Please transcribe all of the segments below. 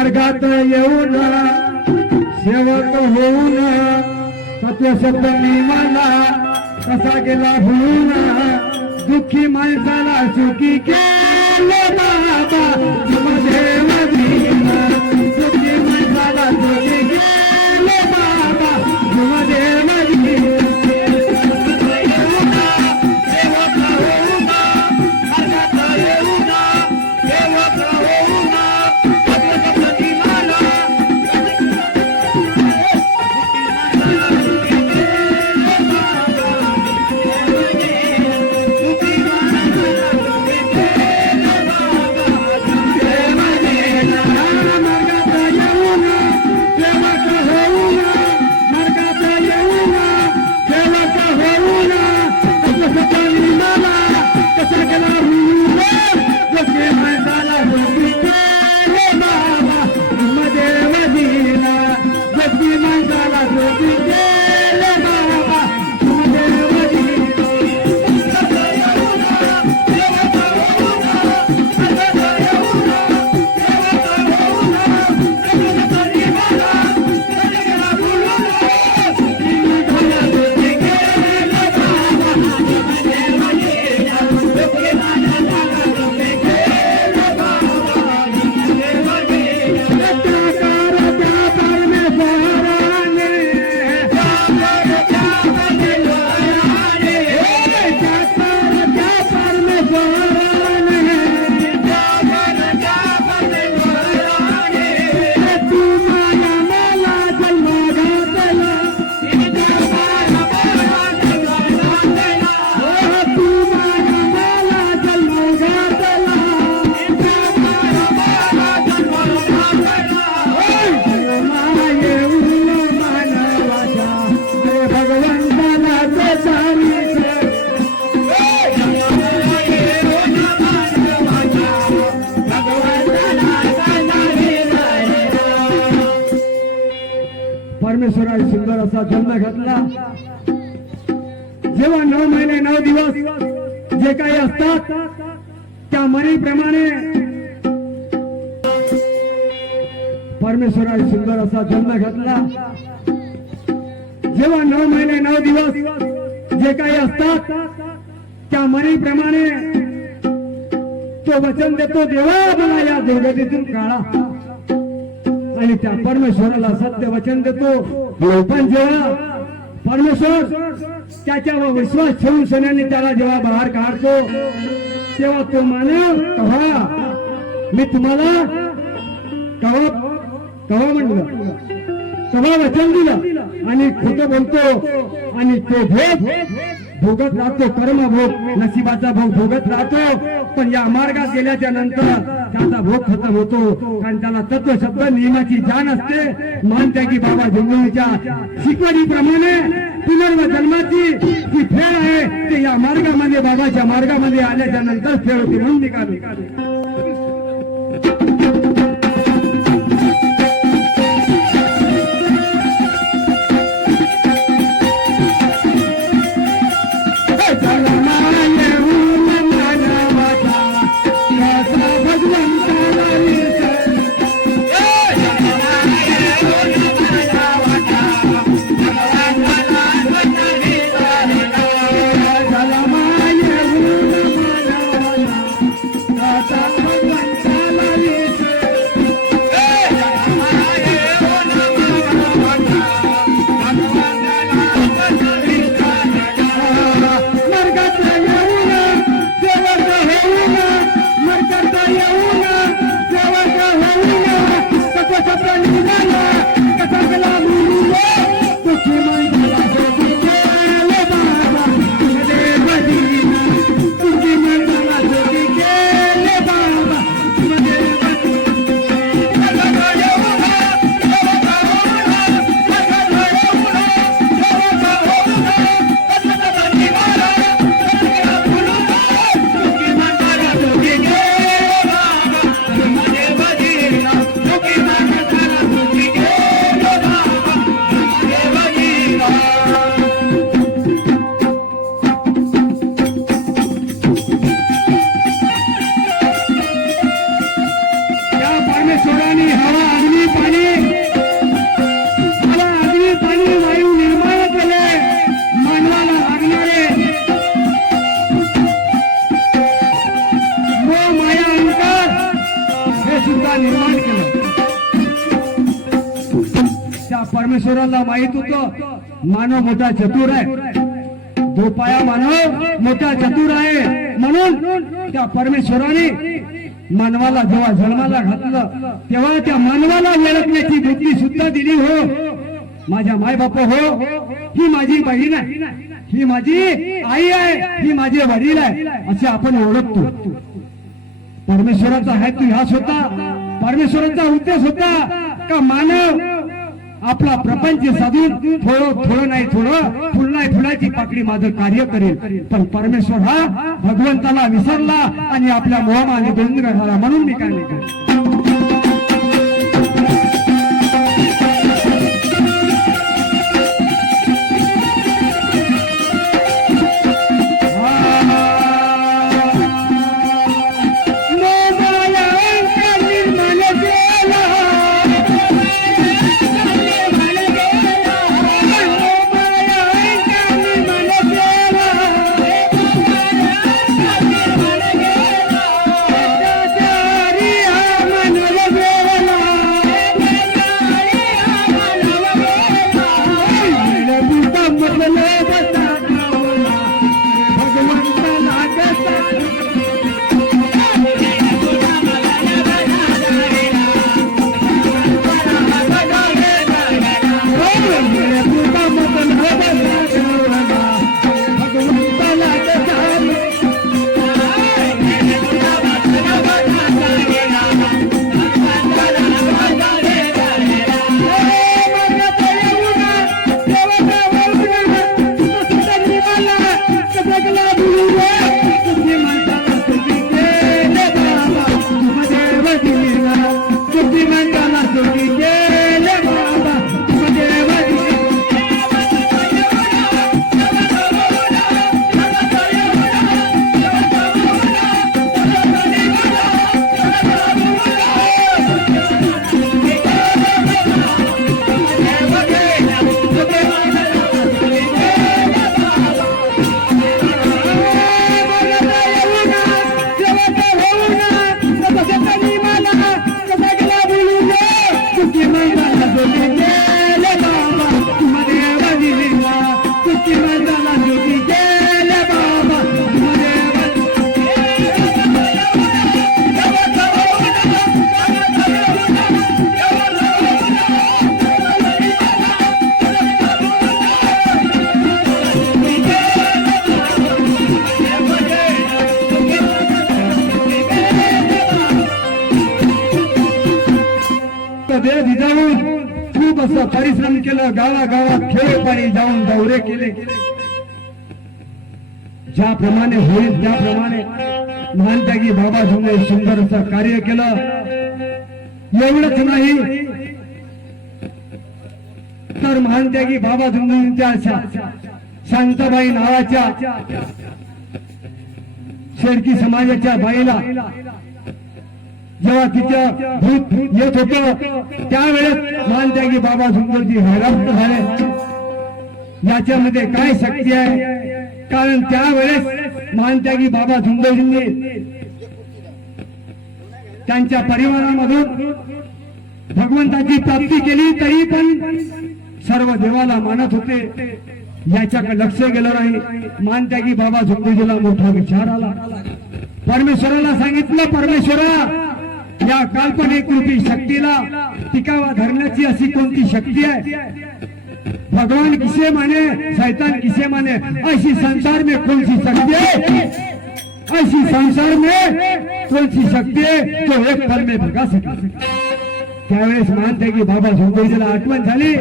मार्गात येऊन सेवक होऊन सत्यशब्द निमाला कसा गेला होऊन दुःखी माणसाला सुखी के कसा परमेश्वराने असा जन्म घातला. जेव्हा नऊ महिने नऊ दिवस जे काही असतात त्या मनीप्रमाणे परमेश्वराने सुंदर असा जन्म घातला. जेव्हा नऊ महिने नऊ दिवस जे काही असतात त्या मनीप्रमाणे तो वचन देतो देवा मला या दुर्गतीतून काढा. आणि त्या परमेश्वराला सत्य वचन देतो. पण जेव्हा परमेश्वर त्याच्यावर विश्वास ठेवून सणांनी त्याला जेव्हा बाहेर काढतो तेव्हा तो मानव कव्हा? मी तुम्हाला कवा कवा म्हणलं? कवा वचन दिलं? आणि खोटं बोलतो. आणि तो भेद भोगत राहतो कर्म भोग नशिबाचा भोग भोगत राहतो. पण या मार्गात गेल्याच्यानंतर त्याचा भोग खतम होतो. कारण त्याला तत्व शब्द नियमाची जाण असते. मानते की बाबा जुंगलीच्या शिकवणीप्रमाणे पुनर्व जन्माची जी फेळ आहे ते या मार्गामध्ये बाबाच्या मार्गामध्ये आल्याच्यानंतर फेळ होती म्हणून निघाली माहीत होत. मानव मोठा चतुर आहे. दोपाया मानव मोठा चतुर आहे. म्हणून त्या परमेश्वराने मानवाला जेव्हा जन्माला घातलं तेव्हा त्या मानवाला लढकण्याची बुद्धी सुद्धा दिली हो. माझ्या माय बाप हो ही माझी बहीण आहे. ही माझी आई आहे. ही माझे वडील आहे. असे आपण ओळखतो. परमेश्वराचा हेतू ह्याच होता. परमेश्वराचा उद्देश होता का मानव आपला प्रपंच साधून थोडं थोडं नाही थोडं फुल नाही फुलाची पाकडी माझं कार्य करेल. पण परमेश्वर हा भगवंताला विसरला आणि आपल्या मोहमाने दोन झाला म्हणून मी काय नाही खूप परिश्रम केलं गावागावात खेळोपाडी जाऊन दौरे केले. ज्याप्रमाणे होईल त्याप्रमाणे महानत्यागी बाबा झोंगे सुंदर असं कार्य केलं. एवढंच नाही. तर महानत्यागी बाबा झोंगेंच्या शांताबाई नावाच्या शेडकी समाजाच्या बाईला जेव्हा तिच्या भूत येत होत त्यावेळेस मानत्यागी बाबा सुंदरजी हैराण झाले. याच्यामध्ये काय शक्ती आहे? कारण त्यावेळेस मानत्यागी बाबा सुंदरजींनी त्यांच्या परिवारामधून भगवंताची प्राप्ती केली तरी पण सर्व देवाला मानत होते. याच्याकडे लक्ष गेलं नाही. मानत्यागी बाबा सुंदरजीला मोठा विचार आला. परमेश्वराला सांगितलं परमेश्वरा या काल्पनिक रूपी शक्तीला टिकावा धरण्याची अशी कोणती शक्ती आहे? भगवान किसे माने शैतान किसे माने? ऐसी संसार में कौन सी शक्ति है ऐसी संसार में कौन सी शक्ती आहे? तो एक पल में भगा सके। त्यावेळेस मानते की बाबा झोंबेजीला आठवण झाली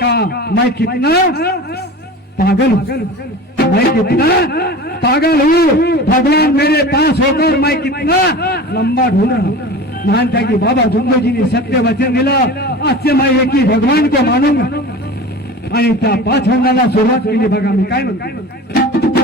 का? मैं कितना पागल मैं कितना पागल हूँ। भगवान मेरे पास होकर मैं कितना लंबा ढूंढा। मानता कि बाबा झुंगो जी ने सत्य वचन दिला। आज से मैं एक ही भगवान को मानूंगा। आणि त्या पाच खंडाला सुरुवात केली बघा मी काय म्हणतो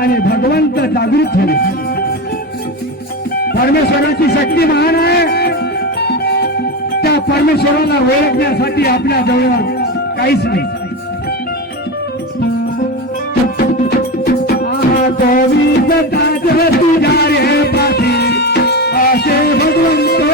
आणि भगवंत जागृत झाले. परमेश्वराची शक्ती महान आहे. त्या परमेश्वराला ओळखण्यासाठी आपल्या जवळ काहीच नाही. गोविंद ताज तुझ्या रे पाठी असे भगवंत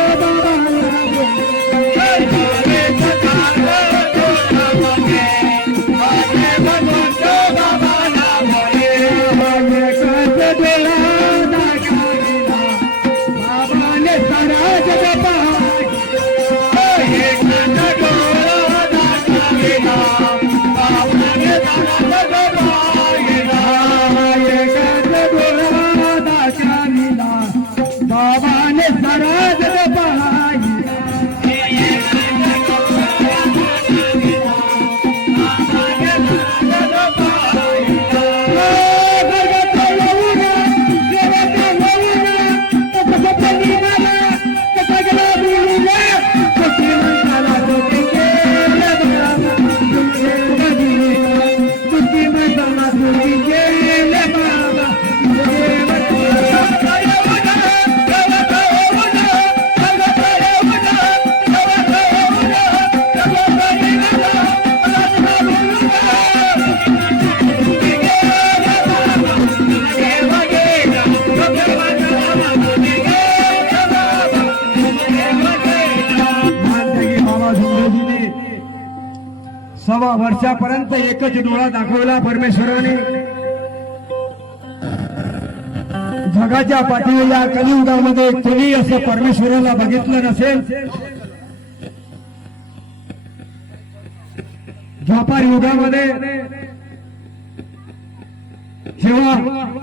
एकच डोळा दाखवला परमेश्वराने. जगाच्या पाठीवर या कलियुगामध्ये कोणी असं परमेश्वराला बघितलं नसेल? द्वापार युगामध्ये जेव्हा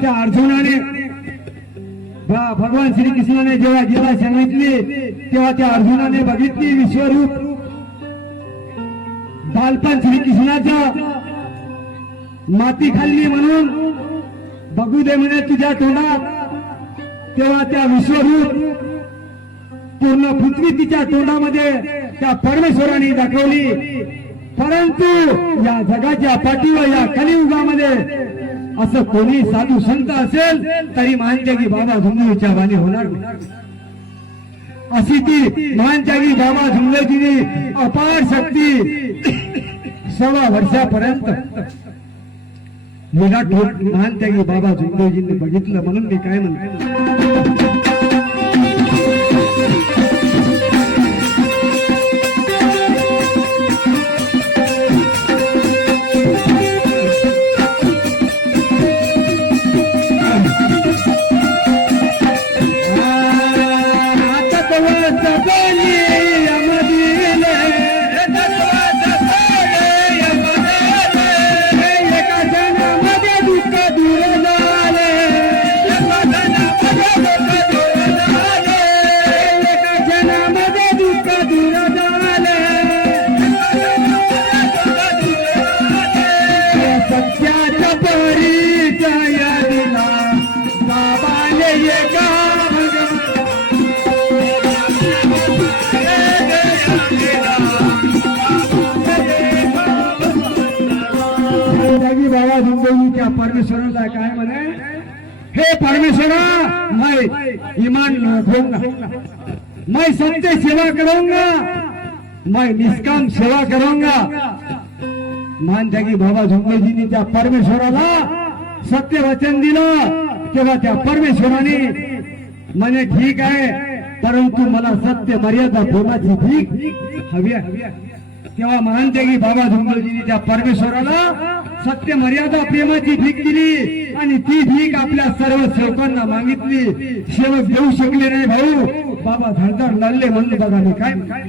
त्या अर्जुनाने भ- भगवान श्रीकृष्णाने जेव्हा जेव्हा सांगितली तेव्हा त्या अर्जुनाने बघितली विश्वरूप. बालपण श्रीकृष्णाच्या माती खाल्ली म्हणून बघू दे म्हणे तुझ्या तोंडात. तेव्हा त्या विश्वरूप पूर्ण पृथ्वी तिच्या तोंडामध्ये त्या परमेश्वराने दाखवली. परंतु या जगाच्या पाठीवर या कलियुगामध्ये असं कोणी साधू संत असेल तरी महानजागी बाबा झुंगूच्या वाणी होणार अशी ती महानजागी बाबा झुंगजीनी अपार शक्ती सोळा वर्षापर्यंत मला महानत्यागी बाबा झुंगजींनी बघितलं म्हणून मी काय म्हणतो? परमेश्वरा मैं ईमान रखूंगा मैं सत्य सेवा करूंगा। मैं निष्काम सेवा करूंगा। मान की बाबा झोंबेजींनी त्या परमेश्वराला सत्य वचन दिलं तेव्हा त्या परमेश्वराने म्हणे ठीक आहे परंतु मला सत्य मर्यादा प्रेमाची भीक हवी आहे. तेव्हा महान त्यागी बाबा झोंबेजींनी त्या परमेश्वराला सत्य मर्यादा प्रेमाची भीक दिली. आणि ती भीक आपल्या सर्व सेवकांना मागितली. सेवक देऊ शकले नाही भाऊ. बाबा धडधड लढले म्हणले बघा मी काय म्हणतो.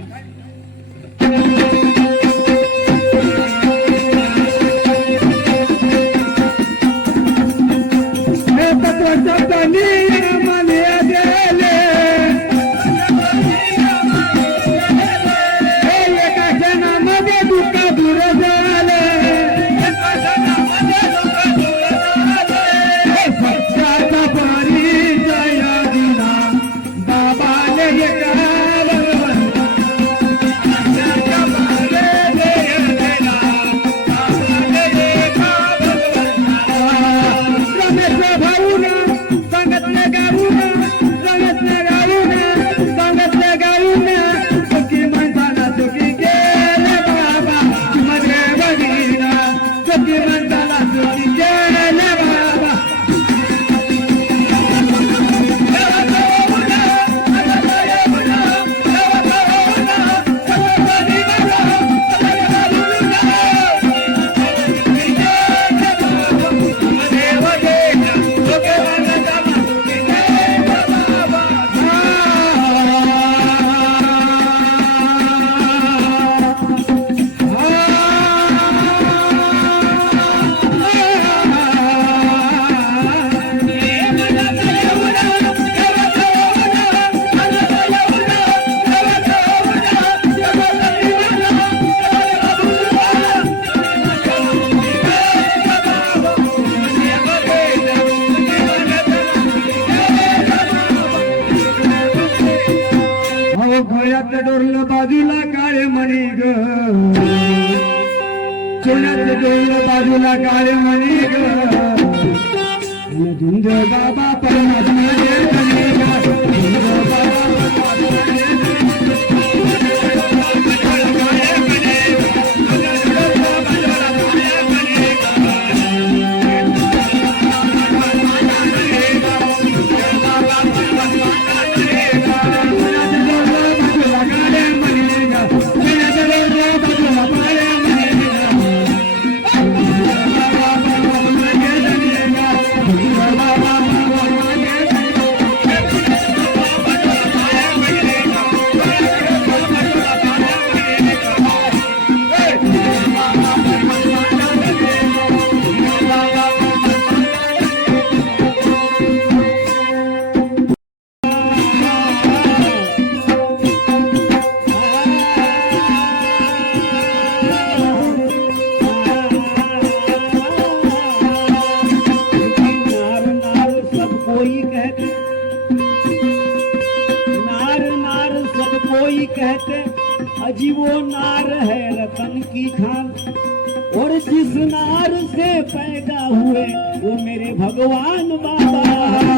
बाजूला काळे म्हणे ग. सोन्याचं डोरलं बाजूला काळे म्हणे ग. बाबा सब कहते अजीबो नार है रतन की खान और जिस नार से पैदा हुए वो मेरे भगवान बाबा